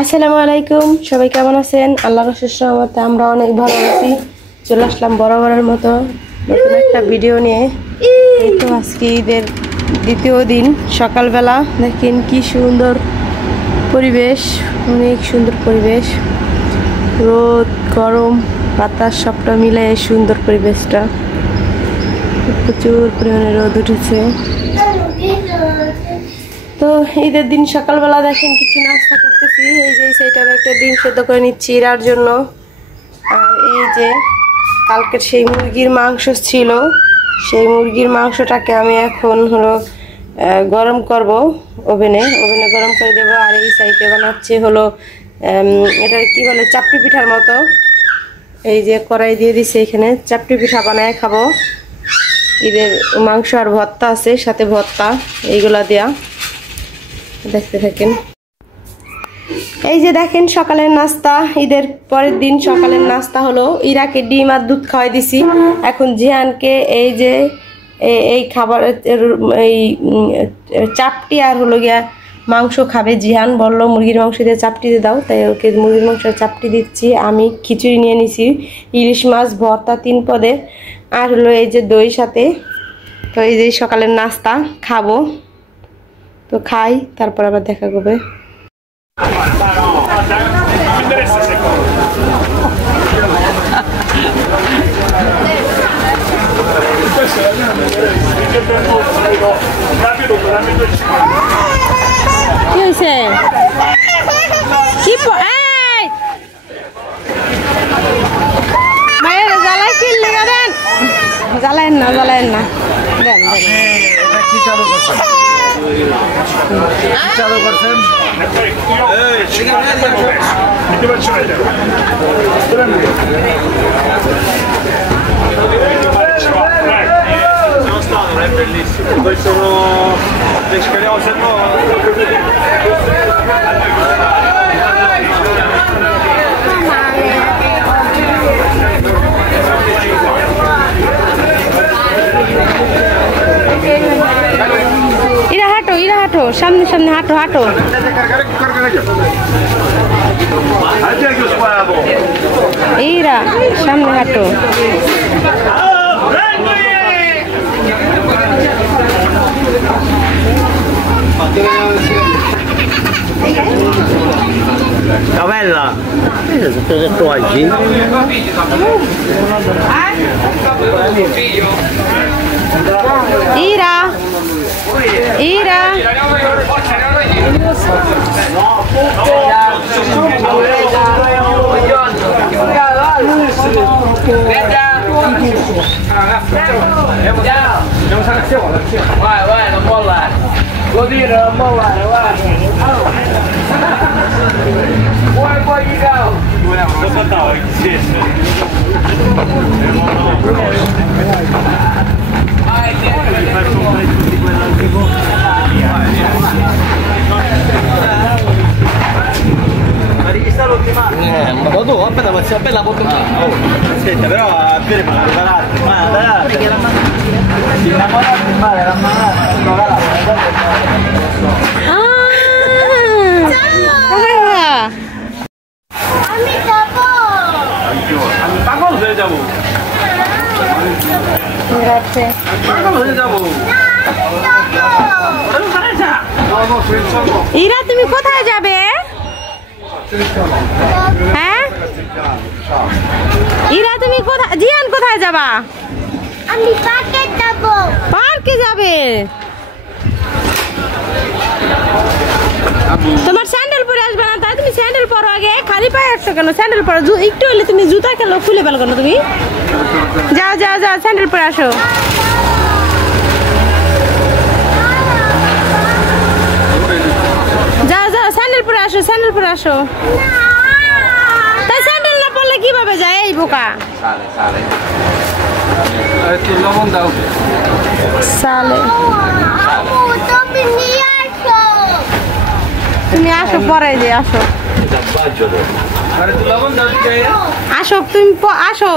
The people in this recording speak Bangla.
আসসালামু আলাইকুম, সবাই কেমন আছেন? আল্লাহর অশেষ রহমতে আমরা অনেক ভালো আছি। চলে আসলাম বরাবরের মতো নতুন একটা ভিডিও নিয়ে। এই তো আজকে ঈদের দ্বিতীয় দিন, সকালবেলা দেখেন কি সুন্দর পরিবেশ, অনেক সুন্দর পরিবেশ, রোদ গরম বাতাস সবটা মিলে সুন্দর পরিবেশটা। প্রচুর পরিমাণে রোদ উঠেছে। তো ঈদের দিন সকালবেলা দেখেন কি কি নাস্তা করতেছি। এই যে সেইটার একটা ডিম সেদ্ধ করে নিচ্ছি ইরার জন্য। আর এই যে কালকের সেই মুরগির মাংস ছিল, সেই মুরগির মাংসটাকে আমি এখন হলো গরম করব, ওভেনে গরম করে দেবো। আর এই সাইডে বানাচ্ছি হলো এটা কি বলে, চাপটি পিঠার মতো। এই যে কড়াই দিয়ে দিছি, এখানে চাপটি পিঠা বানায় খাবো। ঈদের মাংস আর ভর্তা আছে, সাথে ভর্তা, এইগুলা দেয়া। দেখতে থাকেন। এই যে দেখেন সকালের নাস্তা, ঈদের পরের দিন সকালের নাস্তা হলো ইরাকে ডিম আর দুধ খাওয়াই দিছি। এখন জিহানকে এই যে এই খাবার, এই চাপটি আর হলো গিয়া মাংস খাবে। জিহান বললো মুরগির মাংস দিয়ে চাপটি দিয়ে দাও, তাই ওকে মুরগির মাংস চাপটি দিচ্ছি। আমি খিচুড়ি নিয়ে নিছি, ইলিশ মাছ ভর্তা 3 পদের, আর হলো এই যে দই সাথে। তো এই যে সকালের নাস্তা খাবো, তো খাই, তারপর আবার দেখা করবে। কি হয়েছে? কি মায়ের জ্বালাই কিনলে দেন, জ্বালায়েন না দেন দেন। চালু করছেন poi sono pescariamo se no Ira হাঁটো, সামনে সামনে হাঁটো হাঁটো। ইরা সামনে হাঁটো। Bella, tutto detto oggi. Ira, Ira. Vai, non mollare. Lo dire, non mollare, vai. Poi gli cavo. Lo saltavo, sì. Ma tu, aspetta, ma c'è bella molto. Aspetta, però a bere per prepararti. Ma dai, innamorarti male, la mamma. আমি যাবো। আমি পাগল হয়ে যাবো। পাগল হয়ে যাবো। ইরা তুমি কোথায় যাবে? হ্যাঁ ইরা তুমি কোথায়? জিয়ান কোথায় যাবা? আমি পার্কে যাব। পার্কে যাবে? তোমার স্যান্ডেল পরে আসবে না, তাই তুমি স্যান্ডেল পরো আগে। খালি পায়ে আসছো কেন? স্যান্ডেল পরো, একটু হলে তুমি জুতা খেলো খুলে ফেলো কেন তুমি? যাও যাও যাও, স্যান্ডেল পরে আসো। যাও যাও, স্যান্ডেল পরে আসো, স্যান্ডেল পরে আসো। তাই স্যান্ডেল না পরলে কিভাবে যায় এই বোকা? একটু লবণ দাও। সালে তুমি নিয়ে আসো। তুমি আসো, পরে যে আসো, আরে তুই লবণ দাও। আসো তুমি আসো।